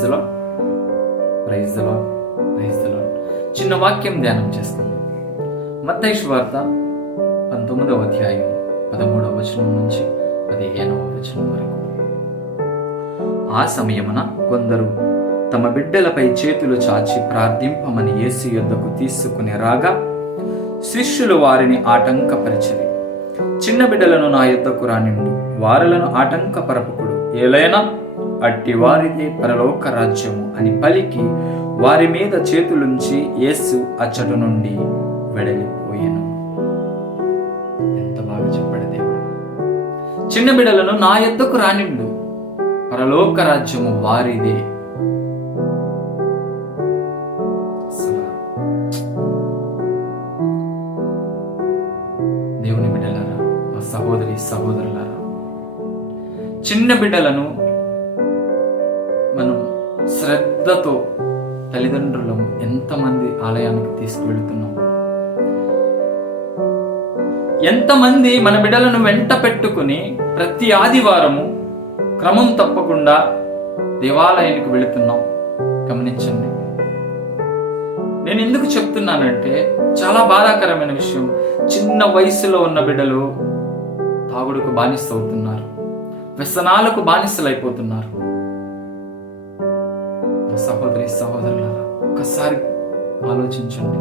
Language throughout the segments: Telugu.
ప్రైజ్లో ప్రైజ్లో చిన్న వాక్యం ధ్యానం చేసుకుందాం మత్తైష్ వార్త పంతొమ్మిదవ అధ్యాయం పదమూడవ వచనం నుంచి పదిహేనవ వచనం వరకు. ఆ సమయమున కొందరు తమ బిడ్డలపై చేతులు చాచి ప్రార్థింపమని యేసు యొద్దకు తీసుకుని రాగా శిష్యులు వారిని ఆటంకపరిచరి. చిన్న బిడ్డలను నా యొద్దకు రానిండు. వారలను ఆటంకపరపకుడు. ఏలైనా అట్టి వారిదే పరలోక రాజ్యము అని పలికి వారి మీద చేతులుంచి యేసు అచ్చట నుండి వెడలిపోయాను. ఎంత బాగా చెప్పాడు దేవుడు. చిన్న బిడలను నా ఎద్దకు రానిండు పరలోక రాజ్యము వారిదే. దేవుని బిడ్డలారా మా సహోదరి సహోదరులారా చిన్న బిడ్డలను మనం శ్రద్ధతో తల్లిదండ్రులం ఎంతమంది ఆలయానికి తీసుకువెళ్తున్నాం? ఎంతమంది మన బిడ్డలను వెంట పెట్టుకుని ప్రతి ఆదివారము క్రమం తప్పకుండా దేవాలయానికి వెళుతున్నాం? గమనించండి. నేను ఎందుకు చెప్తున్నానంటే చాలా బాధాకరమైన విషయం. చిన్న వయసులో ఉన్న బిడ్డలు తాగుడుకు బానిస అవుతున్నారు. వ్యసనాలకు బానిసలైపోతున్నారు. సహోదరులారా ఒకసారి ఆలోచించండి.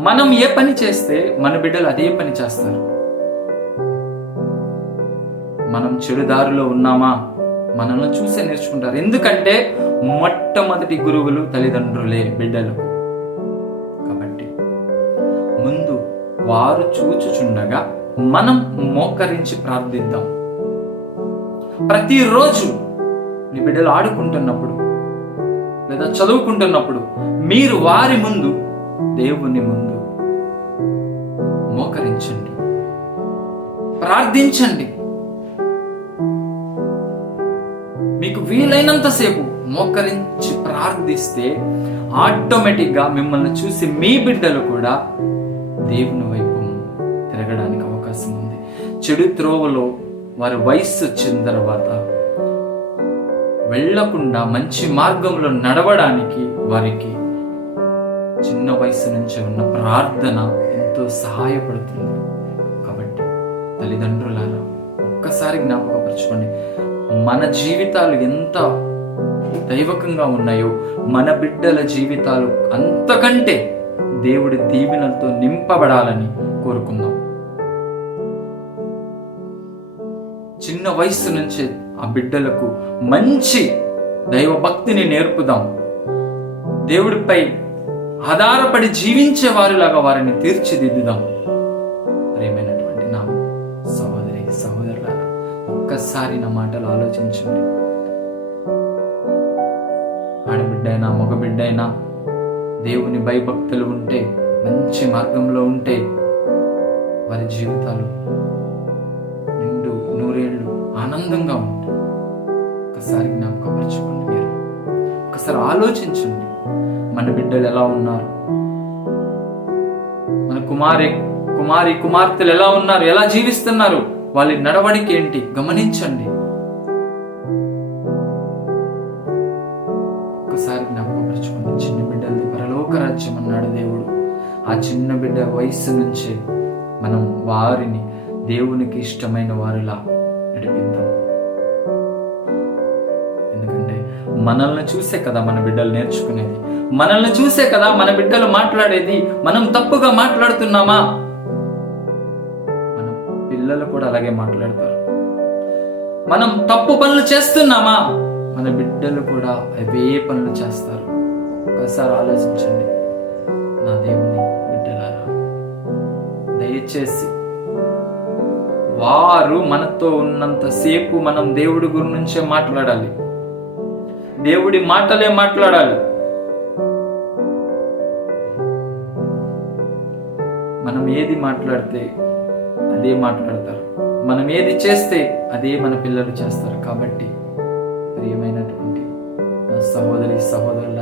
మనం ఏ పని చేస్తే మన బిడ్డలు అదే పని చేస్తారు? మనం చెడుదారిలో ఉన్నామా? మనల్ని చూసే నేర్చుకుంటారు. ఎందుకంటే మొట్టమొదటి గురువులు తల్లిదండ్రులే బిడ్డలు. కాబట్టి ముందు వారు చూచుచుండగా మనం మోకరించి ప్రార్థిద్దాం. ప్రతిరోజు నీ బిడ్డలు ఆడుకుంటున్నప్పుడు లేదా చదువుకుంటున్నప్పుడు మీరు వారి ముందు దేవుని ముందు మోకరించండి. ప్రార్థించండి. మీకు వీలైనంతసేపు మోకరించి ప్రార్థిస్తే ఆటోమేటిక్గా మిమ్మల్ని చూసి మీ బిడ్డలు కూడా దేవుని వైపు తిరగడానికి అవకాశం ఉంది. చెడు త్రోవలో వారి వయస్సు వచ్చిన తర్వాత వెళ్ళకుండా మంచి మార్గంలో నడవడానికి వారికి చిన్న వయసు నుంచి ఉన్న ప్రార్థన ఎంతో సహాయపడుతుంది. కాబట్టి తల్లిదండ్రులారా ఒక్కసారి జ్ఞాపకపరచుకోండి. మన జీవితాలు ఎంత దైవకంగా ఉన్నాయో మన బిడ్డల జీవితాలు అంతకంటే దేవుడి దీవెనలతో నింపబడాలని కోరుకుందాం. చిన్న వయసు నుంచే ఆ బిడ్డలకు మంచి దైవ భక్తిని నేర్పుదాం. దేవుడిపై ఆధారపడి జీవించే వారిలాగా వారిని తీర్చిదిద్దుదాం. ప్రేమైనటువంటి నా సహోదరి సహోదరుల ఒక్కసారి నా మాటలు ఆలోచించండి. ఆడబిడ్డైనా మగబిడ్డైనా దేవుని భయభక్తులు ఉంటే మంచి మార్గంలో ఉంటే వారి జీవితాలు నూరేళ్ళు ఆనందంగా ఉంటాయి ఒకసారి జ్ఞాపకపరచుకోండి మీరు. ఒకసారి ఆలోచించండి. మన బిడ్డలు ఎలా ఉన్నారు? మన కుమారి కుమారి కుమార్తెలు ఎలా ఉన్నారు? ఎలా జీవిస్తున్నారు? వాళ్ళ నడవడికి ఏంటి? గమనించండి. ఒక్కసారి జ్ఞాపకపరచుకోండి. చిన్న బిడ్డలది పరలోక రాజ్యం అన్నాడు దేవుడు. ఆ చిన్న బిడ్డ వయస్సు నుంచే మనం వారిని దేవునికి ఇష్టమైన వారిలా నడిపిద్దాం. ఎందుకంటే మనల్ని చూసే కదా మన బిడ్డలు నేర్చుకునేది. మనల్ని చూసే కదా మన బిడ్డలు మాట్లాడేది. మనం తప్పుగా మాట్లాడుతున్నామా? మన పిల్లలు కూడా అలాగే మాట్లాడతారు. మనం తప్పు పనులు చేస్తున్నామా? మన బిడ్డలు కూడా అవే పనులు చేస్తారు. ఒకసారి ఆలోచించండి. నా దేవుని బిడ్డలారా దయచేసి వారు మనతో ఉన్నంతసేపు మనం దేవుడి గురించే మాట్లాడాలి. దేవుడి మాటలే మాట్లాడాలి. మనం ఏది మాట్లాడితే అదే మాట్లాడతారు. మనం ఏది చేస్తే అదే మన పిల్లలు చేస్తారు. కాబట్టి ప్రియమైనటువంటి నా సహోదరి సహోదరులు